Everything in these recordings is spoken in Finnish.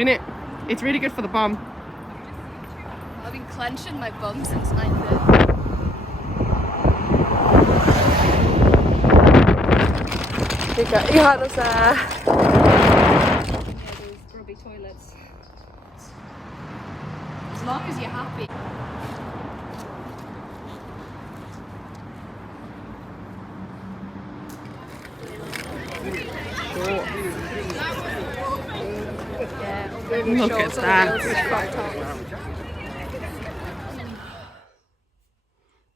Innit? It's really good for the bum. I've been clenching my bum since 9:30. Mikä ihana sää. Those grubby toilets. As long as you're happy. Look at that.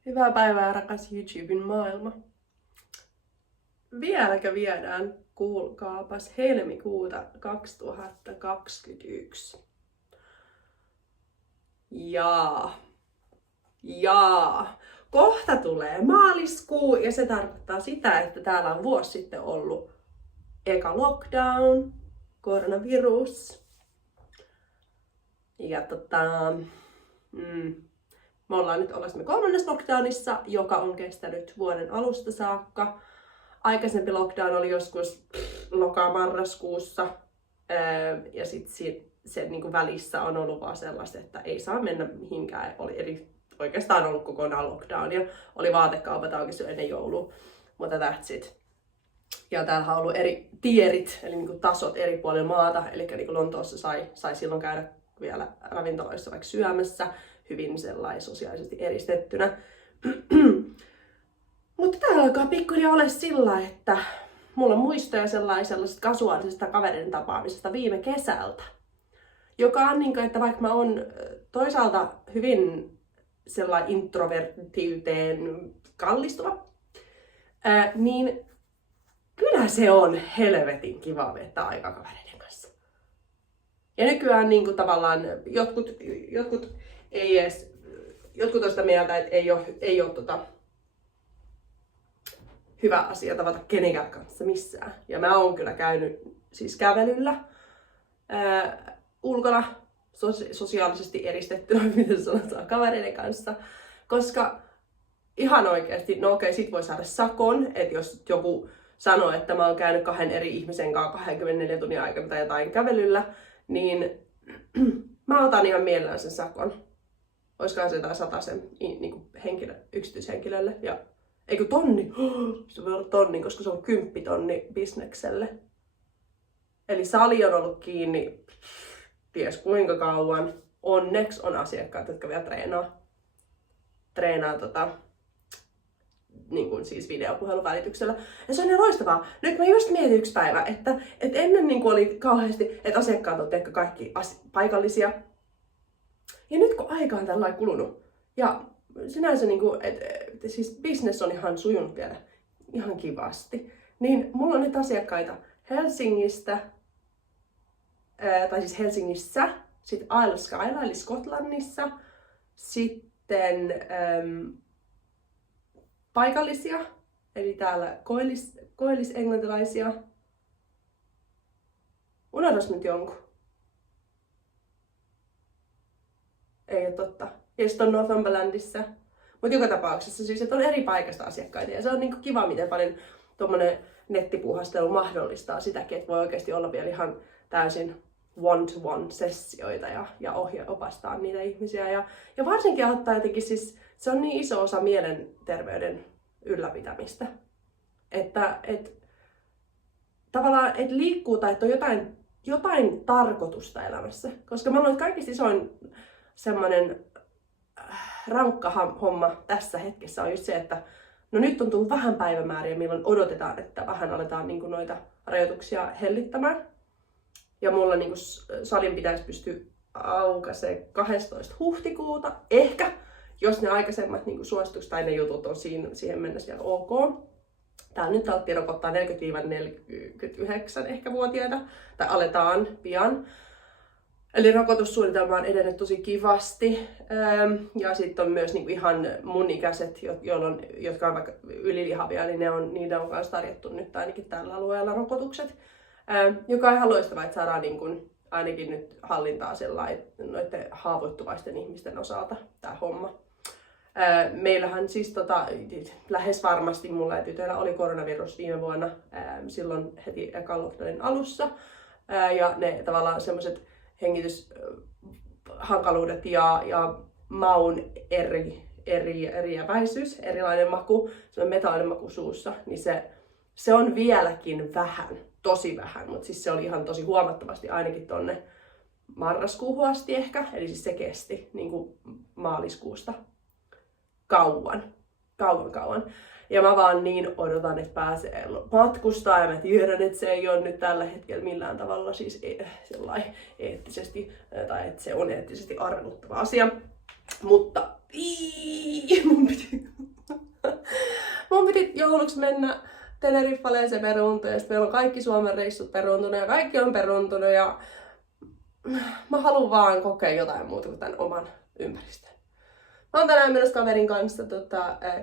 Hyvää päivää, rakas YouTuben maailma. Vieläkö viedään, kuulkaapas, helmikuuta 2021. Jaa. Kohta tulee maaliskuu ja se tarkoittaa sitä, että täällä on vuosi sitten ollut eka lockdown, koronavirus. Ja me ollaan nyt ollaksemme 3. lockdownissa, joka on kestänyt vuoden alusta saakka. Aikaisempi lockdown oli joskus loka-marraskuussa ja sitten sen niin kuin välissä on ollut vaan sellaista, että ei saa mennä mihinkään. Eli oikeastaan ollut kokonaan lockdown ja oli vaatekaupat auki ennen joulua, mutta that's it. Ja täällä on ollut eri tierit, eli niin kuin tasot eri puolilla maata, eli niin kuin Lontoossa sai silloin käydä vielä ravintoloissa vaikka syömässä, hyvin sellainen sosiaalisesti eristettynä. Mutta täällä alkaa pikkuhiljaa olla sillä, että mulla on muistoja sellaisesta kasuaalisesta kaverin tapaamisesta viime kesältä. Joka on niin kuin, että vaikka mä oon toisaalta hyvin sellainen introverttiyteen kallistuva, niin kyllä se on helvetin kiva viettää aikaa kavereiden kanssa. Ja nykyään niin kuin tavallaan jotkut ei edes, jotkut on sitä mieltä, että ei ole hyvä asia tavata kenenkään kanssa missään. Ja mä oon kyllä käynyt siis kävelyllä ulkona sosiaalisesti eristettynä, miten sanotaan, kavereiden kanssa. Koska ihan oikeasti, no okei, sit voi saada sakon, että jos joku sanoo, että mä oon käynyt 2 eri ihmisen kanssa 24 tunnin aikana tai jotain kävelyllä, niin mä otan ihan mielellään sen sakon. Olisikohan se jotain 100 niin yksityishenkilölle. Ja eikö tonni? Se voi olla tonni, koska se on 10 000 bisnekselle. Eli sali on ollut kiinni ties kuinka kauan. Onneksi on asiakkaat, jotka vielä treenaa niin kuin siis videopuhelun välityksellä. Ja se on ihan loistavaa. Nyt mä just mietin yksi päivä, että ennen niin kuin oli kauheasti, että asiakkaat on ehkä kaikki paikallisia. Ja nyt kun aika on tällainen kulunut, ja sinänsä niin kuin, että siis business on ihan sujunut vielä ihan kivasti, niin mulla on nyt asiakkaita Helsingistä, tai siis Helsingissä, sitten Isle of Skye, eli Skotlannissa, sitten paikallisia, eli täällä koillis-englantilaisia. Unohdas nyt jonkun. Ei ole totta. Ja sitten on Northumberlandissa. Mutta joka tapauksessa siis, että on eri paikasta asiakkaita. Ja se on niinku kiva, miten paljon tuommoinen nettipuhastelu mahdollistaa sitäkin, että voi oikeasti olla vielä ihan täysin one-to-one sessioita ja opastaa niitä ihmisiä. Ja varsinkin auttaa jotenkin siis, se on niin iso osa mielenterveyden ylläpitämistä. Että tavallaan, että liikkuu tai että on jotain tarkoitusta elämässä. Koska mä luulen, että kaikista isoin semmoinen rankka homma tässä hetkessä on just se, että no nyt on tullut vähän päivämääriä, milloin odotetaan, että vähän aletaan niin kuin noita rajoituksia hellittämään. Ja mulla niin kuin salin pitäisi pystyä aukaisee 12. huhtikuuta, ehkä, jos ne aikaisemmat niin kuin suositukset tai ne jutut on siihen mennessä vielä ok. Täällä nyt alettiin rokottaa 40-49 ehkä vuotiaita, tai aletaan pian. Eli rokotussuunnitelma on edennyt tosi kivasti. Ja sitten on myös niinku ihan mun ikäiset, jotka on vaikka ylilihavia, niin niitä on myös tarjottu nyt ainakin tällä alueella rokotukset. Joka on ihan loistavaa, että saadaan niin ainakin nyt hallintaa noiden haavoittuvaisten ihmisten osalta tämä homma. Meillähän siis lähes varmasti mulla ja tytöillä oli koronavirus viime vuonna silloin heti ekan lockdownin alussa. Ja ne tavallaan semmoiset hengityshankaluudet ja maun eriäväisyys, erilainen maku, semmoinen metallinen maku suussa, niin se on vieläkin vähän, tosi vähän, mutta siis se oli ihan tosi huomattavasti ainakin tonne marraskuuhun asti ehkä, eli siis se kesti niin kuin maaliskuusta kauan. Ja mä vaan niin odotan, että pääsee matkustaa ja mä tiedän, että se ei ole nyt tällä hetkellä millään tavalla siis eettisesti, tai että se on eettisesti arveluttava asia. Mutta mun piti jouluksi mennä Teneriffalle, se peruuntui, ja meillä on kaikki Suomen reissut peruuntunut ja kaikki on peruuntunut ja mä haluan vaan kokea jotain muuta kuin tämän oman ympäristön. Mä oon tänään menossa kaverin kanssa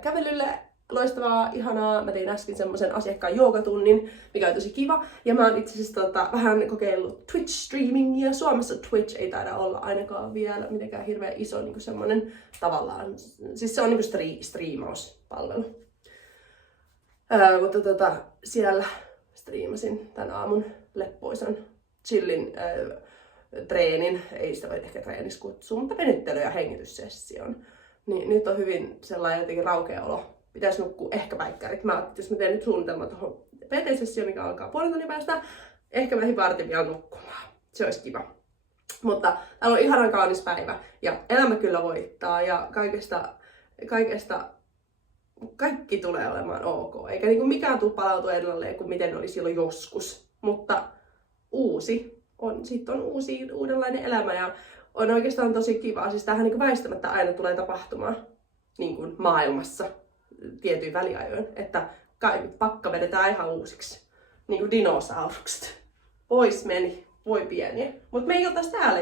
kävelylle. Loistavaa, ihanaa. Mä tein äsken semmoisen asiakkaan joogatunnin, mikä on tosi kiva. Ja mä oon itse asiassa vähän kokeillut Twitch-streamingia. Suomessa Twitch ei taida olla ainakaan vielä mitenkään hirveän iso niin kuin semmonen tavallaan. Siis se on niin kuin striimauspalvelu. Mutta siellä striimasin tän aamun leppoisan chillin treenin. Ei sitä voi ehkä treeniksi kutsua, mutta venyttely- ja hengityssession. Niin nyt on hyvin sellainen jotenkin raukea olo. Pitäisi nukkua ehkä päikkärit. Jos mä teen nyt suunnitelman tuohon PT-sessioon, mikä alkaa puolen tunnin päästä, ehkä mä lähdin vartin vielä nukkumaan. Se olisi kiva. Mutta täällä on ihanan kaunis päivä ja elämä kyllä voittaa ja kaikesta kaikki tulee olemaan ok. Eikä niinku mikään tule palautua ennalleen kuin miten oli silloin joskus. Mutta sitten on uudenlainen elämä ja on oikeastaan tosi kiva. Siis tämähän niin väistämättä aina tulee tapahtumaan niin kuin maailmassa tietyin väliajoin, että pakka vedetään ihan uusiksi. Niin kuin dinosaurukset. Pois meni, voi pieniä. Mutta me ei oltaisi täällä,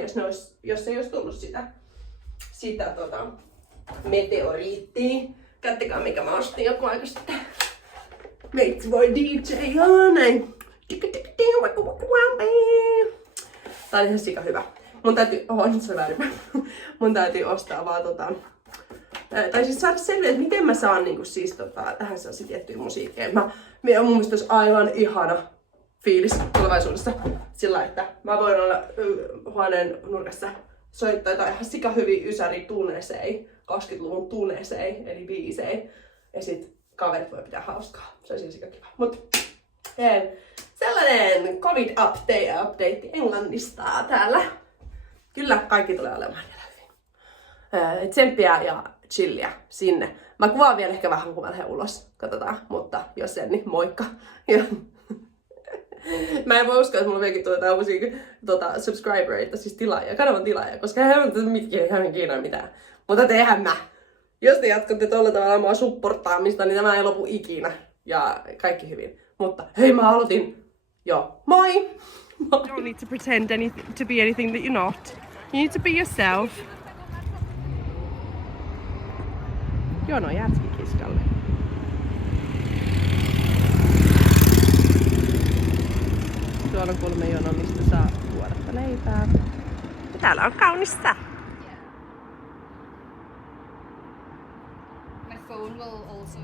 jos ei olisi tullut sitä meteoriittia. Katsokaa mikä mä ostin joku aika sitten. Meitsi voi DJ näin. Tää on ihan sika hyvä. Mun täytyy, nyt se väärin. Mun täytyy ostaa vaan tai siis saada selville, että miten mä saan niinku siis tähän sellaisia tiettyjä musiikkeja. Mun mielestä olisi aivan ihana fiilis tulevaisuudessa sillä, että mä voin olla huoneen nurkassa soittaa jotain ihan sika hyviä ysäri tunesei, 20-luvun tunesei, eli biisei. Ja sit kaverit voi pitää hauskaa. Se olisi sika kiva. Mut sellainen COVID-update Englannista täällä. Kyllä kaikki tulee olemaan vielä hyvin. Tsemppiä ja chilliä sinne. Mä kuvaan vielä ehkä vähän, kun mä lähden ulos. Katsotaan, mutta jos en, niin moikka. Ja mä en voi uskoa, että mulla vieläkin tulee uusia subscribereita, siis tilaajia, kanavan tilaajia, koska hän kiinaa mitään. Mutta tehän mä. Jos te jatkatte tolla tavalla mua supporttaamista, niin tämä ei lopu ikinä. Ja kaikki hyvin. Mutta hei, mä aloitin. Joo, moi! You don't need to pretend to be anything that you're not. You need to be yourself. Jono jätskikiskalle. Tuolla on 3 jono, mistä saa tuoretta leipää. Ja täällä on kaunis sää. My phone will also